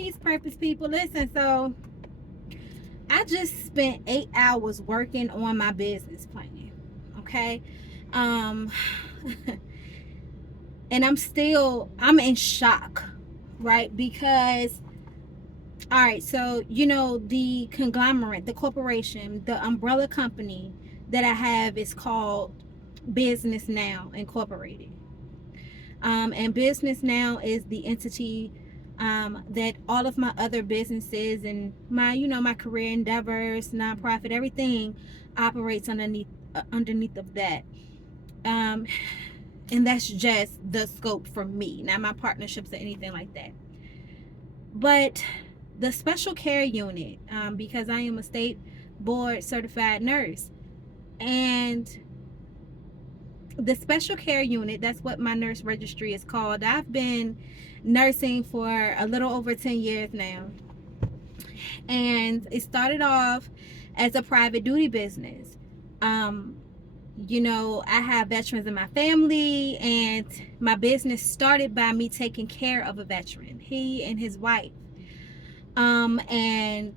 Peace, purpose, people. Listen, so I just spent 8 hours working on my business plan. Okay. Um, and I'm in shock, right? Because, all right, so, the conglomerate, the corporation, the umbrella company that I have is called Business Now Incorporated. And Business Now is the entity that all of my other businesses and my career endeavors, nonprofit, everything operates underneath of that. Um, and that's just the scope for me, not my partnerships or anything like that. But the special care unit, because I am a state board certified nurse, and the special care unit, that's what my nurse registry is called. I've been nursing for a little over 10 years now, and it started off as a private duty business. um I have veterans in my family, and my business started by me taking care of a veteran, he and his wife. And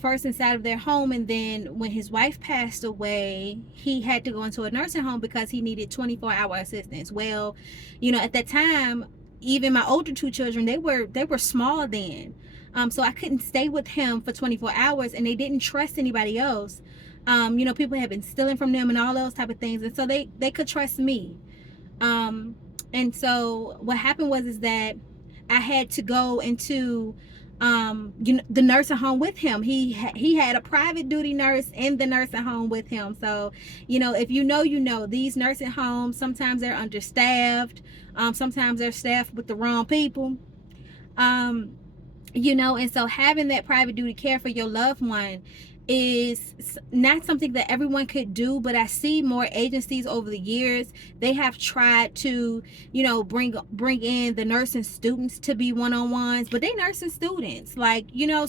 first inside of their home, and then when his wife passed away, he had to go into a nursing home because he needed 24-hour assistance. Well, at that time, even my older two children, they were small then. So I couldn't stay with him for 24 hours, and they didn't trust anybody else. People had been stealing from them and all those type of things, and so they could trust me. And so what happened was is that I had to go into the nursing home with him. He had a private duty nurse in the nursing home with him. So if these nursing homes, sometimes they're understaffed, sometimes they're staffed with the wrong people. And so having that private duty care for your loved one is not something that everyone could do, but I see more agencies over the years, they have tried to bring in the nursing students to be one-on-ones, but they nursing students,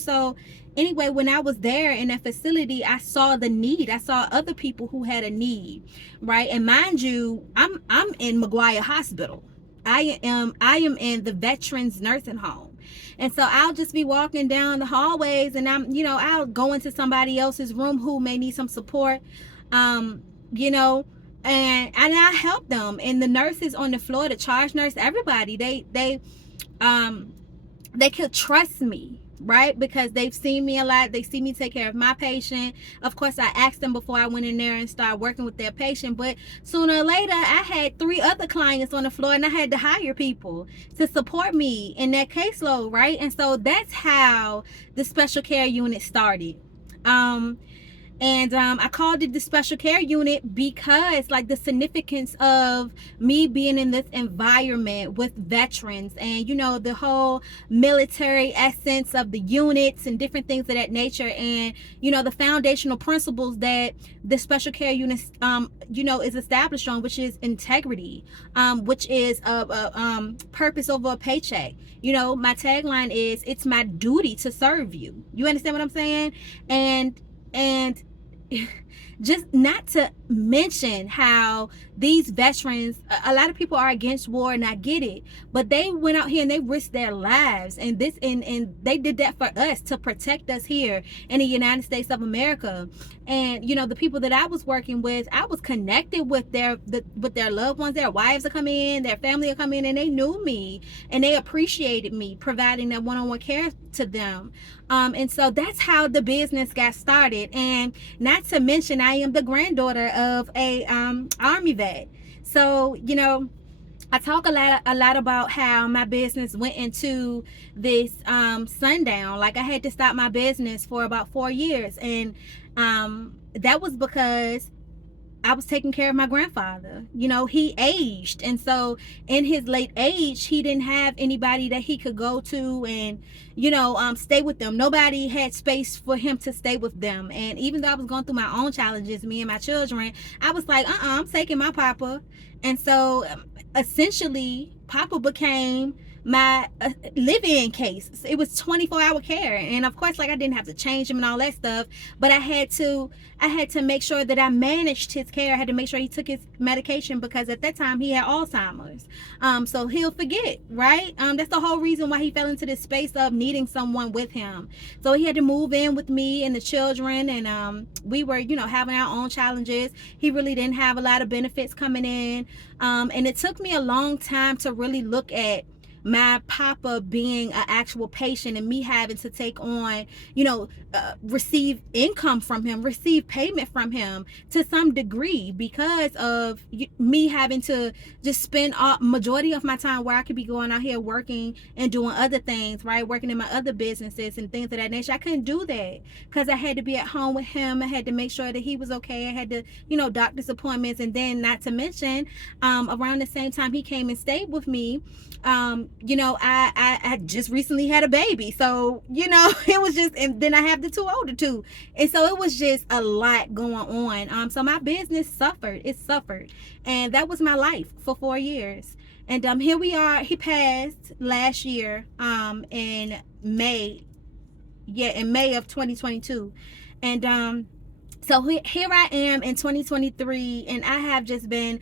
so anyway, when I was there in that facility, I saw the need. I saw other people who had a need, right? And mind you, I'm in McGuire Hospital. I am in the veterans nursing home. And so I'll just be walking down the hallways, and I'll go into somebody else's room who may need some support, um, you know, and I help them. And the nurses on the floor, the charge nurse, everybody, they could trust me, right? Because they've seen me a lot. They see me take care of my patient. Of course, I asked them before I went in there and started working with their patient, but sooner or later I had 3 other clients on the floor, and I had to hire people to support me in that caseload, right? And so that's how the special care unit started. And I called it the special care unit because the significance of me being in this environment with veterans, and the whole military essence of the units and different things of that nature, and the foundational principles that the special care unit is established on, which is integrity, which is a purpose over a paycheck. My tagline is, it's my duty to serve you. You understand what I'm saying? And just not to mention how these veterans, a lot of people are against war, and I get it, but they went out here and they risked their lives, and they did that for us, to protect us here in the United States of America. And the people that I was working with, I was connected with their loved ones. Their wives are coming in, their family are coming in, and they knew me and they appreciated me providing that one-on-one care to them. And so that's how the business got started. And not to mention, I am the granddaughter of a Army vet. So I talk a lot about how my business went into this sundown. I had to stop my business for about 4 years, and that was because I was taking care of my grandfather. He aged, and so in his late age, he didn't have anybody that he could go to and stay with them. Nobody had space for him to stay with them. And even though I was going through my own challenges, me and my children, I was like, I'm taking my papa. And so essentially, papa became my live-in case. It was 24-hour care, and of course, like, I didn't have to change him and all that stuff, but I had to make sure that I managed his care. I had to make sure he took his medication, because at that time he had Alzheimer's. So he'll forget, right? That's the whole reason why he fell into this space of needing someone with him. So he had to move in with me and the children, and we were, having our own challenges. He really didn't have a lot of benefits coming in, and it took me a long time to really look at my papa being an actual patient, and me having to take on, receive income from him, receive payment from him to some degree, because of me having to just spend a majority of my time where I could be going out here working and doing other things, right? Working in my other businesses and things of that nature. I couldn't do that because I had to be at home with him. I had to make sure that he was okay. I had to, doctor's appointments, and then not to mention, around the same time he came and stayed with me, I just recently had a baby. So, it was just, and then I have the two older two. And so it was just a lot going on. So my business suffered. It suffered. And that was my life for 4 years. And here we are. He passed last year, in May. Yeah, in May of 2022. And so here I am in 2023, and I have just been,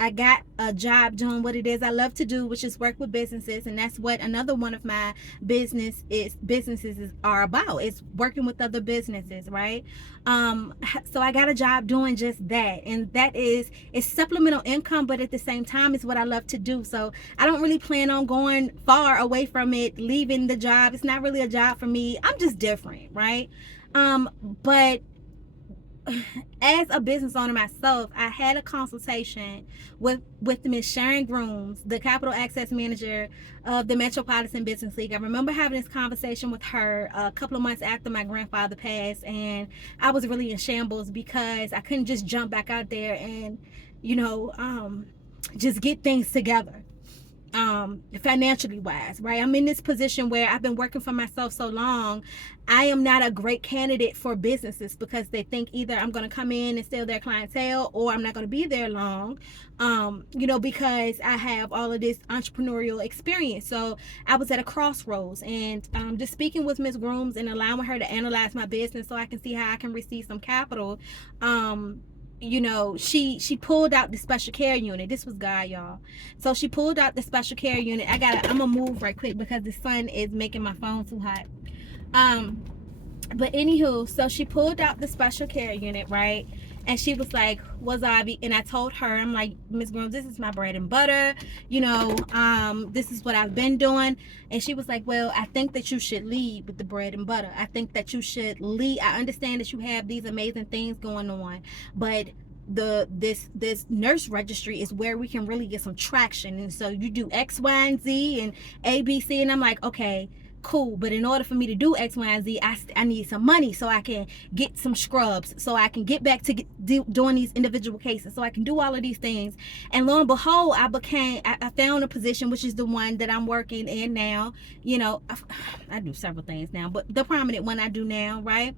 I got a job doing what it is I love to do, which is work with businesses, and that's what another one of my businesses are about. It's working with other businesses, right? So I got a job doing just that, and it's supplemental income, but at the same time, it's what I love to do. So I don't really plan on going far away from it, leaving the job. It's not really a job for me. I'm just different, right? But as a business owner myself, I had a consultation with Miss Sharon Grooms, the Capital Access Manager of the Metropolitan Business League. I remember having this conversation with her a couple of months after my grandfather passed, and I was really in shambles because I couldn't just jump back out there and, just get things together. Financially wise, right? I'm in this position where I've been working for myself so long. I am not a great candidate for businesses because they think either I'm going to come in and steal their clientele, or I'm not going to be there long, because I have all of this entrepreneurial experience. So I was at a crossroads, and just speaking with Ms. Grooms and allowing her to analyze my business so I can see how I can receive some capital. She pulled out the special care unit. This was God, y'all. So she pulled out the special care unit. I'm gonna move right quick because the sun is making my phone too hot. But anywho, so she pulled out the special care unit, right? And she was like, Wasabi. And I told her, I'm like, Ms. Grooms, this is my bread and butter. This is what I've been doing. And she was like, well, I think that you should lead with the bread and butter. I think that you should lead. I understand that you have these amazing things going on, but this nurse registry is where we can really get some traction. And so you do X, Y, and Z and A, B, C. And I'm like, okay, cool, but in order for me to do X, Y, and Z, I need some money so I can get some scrubs, so I can get back to doing these individual cases, so I can do all of these things. And lo and behold, I found a position, which is the one that I'm working in now. I do several things now, but the prominent one I do now, right?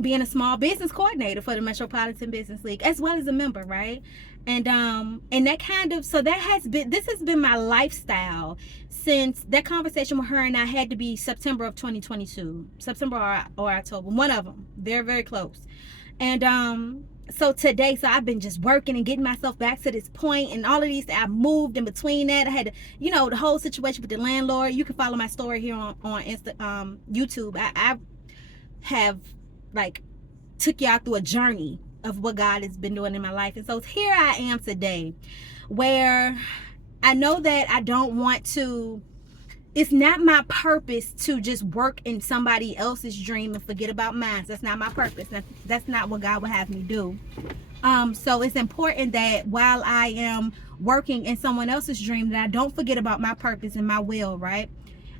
Being a small business coordinator for the Metropolitan Business League, as well as a member, right? And that kind of, so this has been my lifestyle since that conversation with her and I had to be September of 2022, September or October, one of them. They're very close. And so today, so I've been just working and getting myself back to this point, and all of these, I moved in between that. I had to, the whole situation with the landlord. You can follow my story here on YouTube. I have took y'all through a journey of what God has been doing in my life. And so here I am today, where I know that I don't want to, it's not my purpose to just work in somebody else's dream and forget about mine. That's not my purpose. That's not what God would have me do. So it's important that while I am working in someone else's dream, that I don't forget about my purpose and my will, right?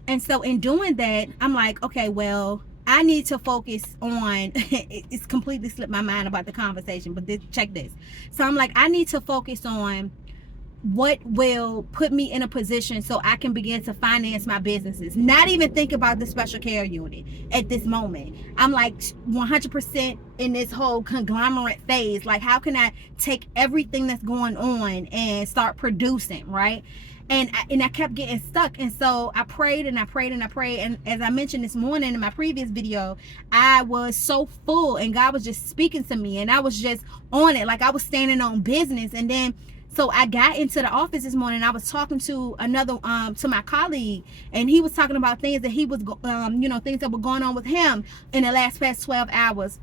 And so in doing that, I'm like, okay, well, I need to focus on, it's completely slipped my mind about the conversation, but check this. So I'm like, I need to focus on what will put me in a position so I can begin to finance my businesses. Not even think about the special care unit at this moment. I'm like 100% in this whole conglomerate phase. Like, how can I take everything that's going on and start producing, right? And I kept getting stuck. And so I prayed and I prayed and I prayed. And as I mentioned this morning in my previous video, I was so full and God was just speaking to me, and I was just on it, like I was standing on business. And then so I got into the office this morning. I was talking to another to my colleague, and he was talking about things that he was things that were going on with him in the past 12 hours.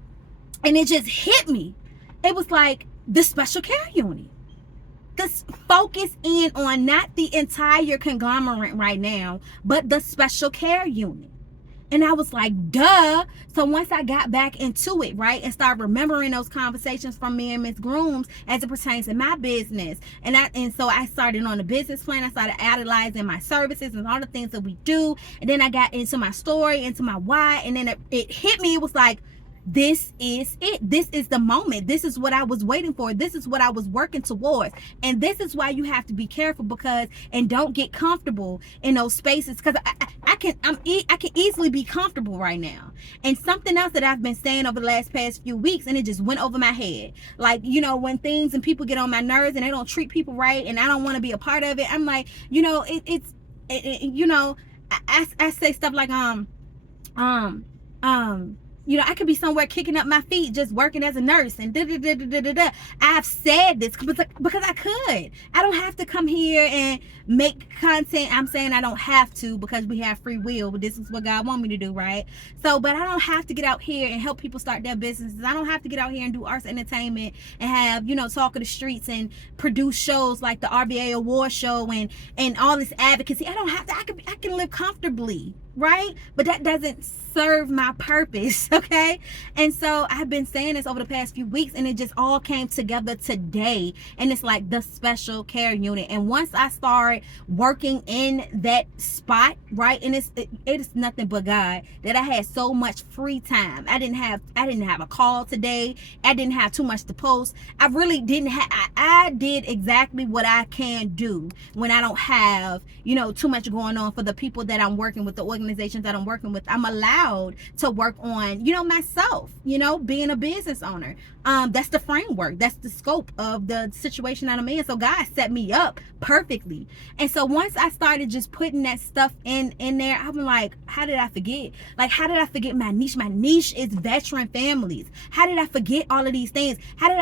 And it just hit me. It was like the special care unit. Let's focus in on not the entire conglomerate right now, but the special care unit. And I was like, duh. So once I got back into it, right, and started remembering those conversations from me and Miss Grooms as it pertains to my business, and so I started on the business plan. I started analyzing my services and all the things that we do. And then I got into my story, into my why, and then it hit me. It was like, this is it. This is the moment. This is what I was waiting for. This is what I was working towards. And this is why you have to be careful, and don't get comfortable in those spaces, because I can easily be comfortable right now. And something else that I've been saying over the past few weeks, and it just went over my head, like, when things and people get on my nerves and they don't treat people right, and I don't want to be a part of it. I'm like, I say stuff like I could be somewhere kicking up my feet, just working as a nurse, and I've said this because I could. I don't have to come here and make content. I'm saying I don't have to, because we have free will, but this is what God wants me to do, right? So, but I don't have to get out here and help people start their businesses. I don't have to get out here and do arts entertainment and have, talk of the streets and produce shows like the RBA Award Show and all this advocacy. I don't have to. I can live comfortably, right? But that doesn't serve my purpose, okay? And so I've been saying this over the past few weeks, and it just all came together today. And it's like the special care unit. And once I start working in that spot, right, and it is nothing but God that I had so much free time. I didn't have a call today. I didn't have too much to post. I really didn't have. I did exactly what I can do when I don't have too much going on for the people that I'm working with, the organizations that I'm working with. I'm allowed to work on myself, being a business owner. That's the framework, that's the scope of the situation that I'm in. So God set me up perfectly. And so once I started just putting that stuff in there, I'm like, how did I forget? Like, how did I forget my niche? My niche is veteran families. How did I forget all of these things? How did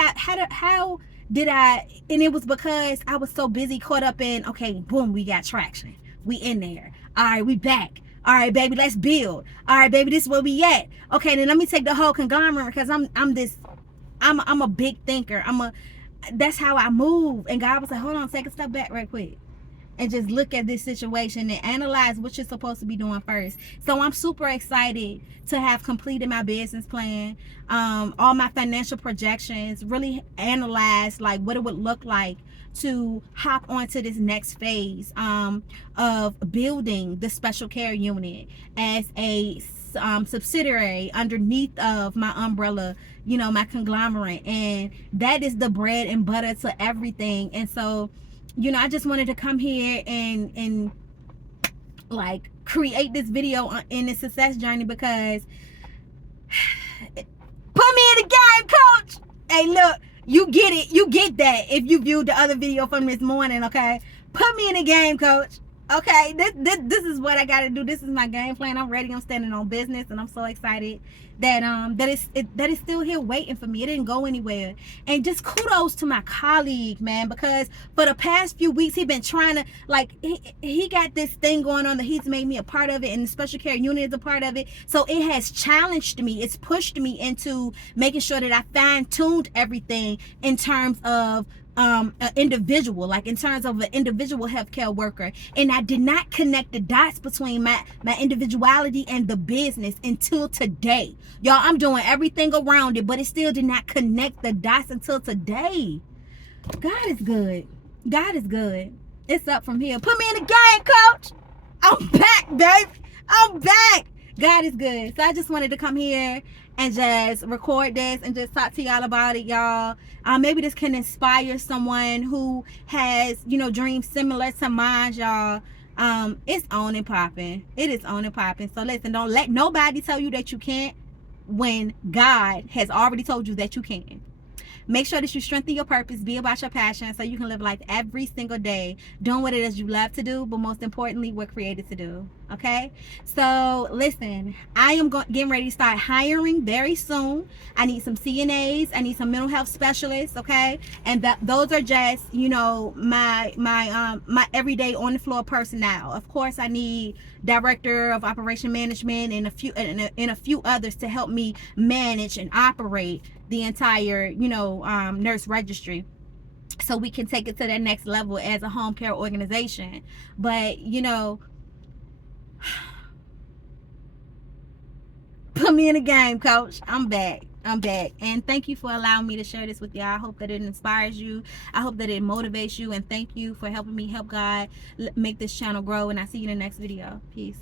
I? And it was because I was so busy, caught up in, okay, boom, we got traction, we in there, all right, we back, all right, baby, let's build, all right, baby, this is where we at. Okay, then let me take the whole conglomerate, because I'm a big thinker. That's how I move. And God was like, hold on, take a step back right quick and just look at this situation and analyze what you're supposed to be doing first. So I'm super excited to have completed my business plan, all my financial projections, really analyze like what it would look like to hop onto this next phase of building the special care unit as a subsidiary underneath of my umbrella, my conglomerate. And that is the bread and butter to everything. And so I just wanted to come here and like create this video in the success journey, because put me in the game, coach. Hey, look, you get it. You get that if you viewed the other video from this morning, okay? Put me in the game, coach. Okay, this is what I got to do. This is my game plan. I'm ready. I'm standing on business, and I'm so excited that it's still here waiting for me. It didn't go anywhere. And just kudos to my colleague, man, because for the past few weeks he been trying to, like, he got this thing going on that he's made me a part of it, and the special care unit is a part of it. So it has challenged me. It's pushed me into making sure that I fine-tuned everything in terms of an individual, like in terms of an individual healthcare worker. And I did not connect the dots between my individuality and the business until today. Y'all, I'm doing everything around it, but it still did not connect the dots until today. God is good. God is good. It's up from here. Put me in the game, coach. I'm back, baby. I'm back. God is good. So I just wanted to come here and just record this and just talk to y'all about it, y'all. Maybe this can inspire someone who has, dreams similar to mine, y'all. It's on and popping. It is on and popping. So listen, don't let nobody tell you that you can't when God has already told you that you can. Make sure that you strengthen your purpose, be about your passion, so you can live life every single day doing what it is you love to do, but most importantly, we're created to do. Okay? So listen, I am getting ready to start hiring very soon. I need some CNAs. I need some mental health specialists. Okay, and those are just, you know, my everyday on the floor personnel. Of course, I need director of operation management and a few others to help me manage and operate the entire, you know, nurse registry, so we can take it to that next level as a home care organization. But you know, put me in the game, coach. I'm back. And thank you for allowing me to share this with y'all. I hope that it inspires you. I hope that it motivates you. And thank you for helping me help God make this channel grow. And I'll see you in the next video. Peace.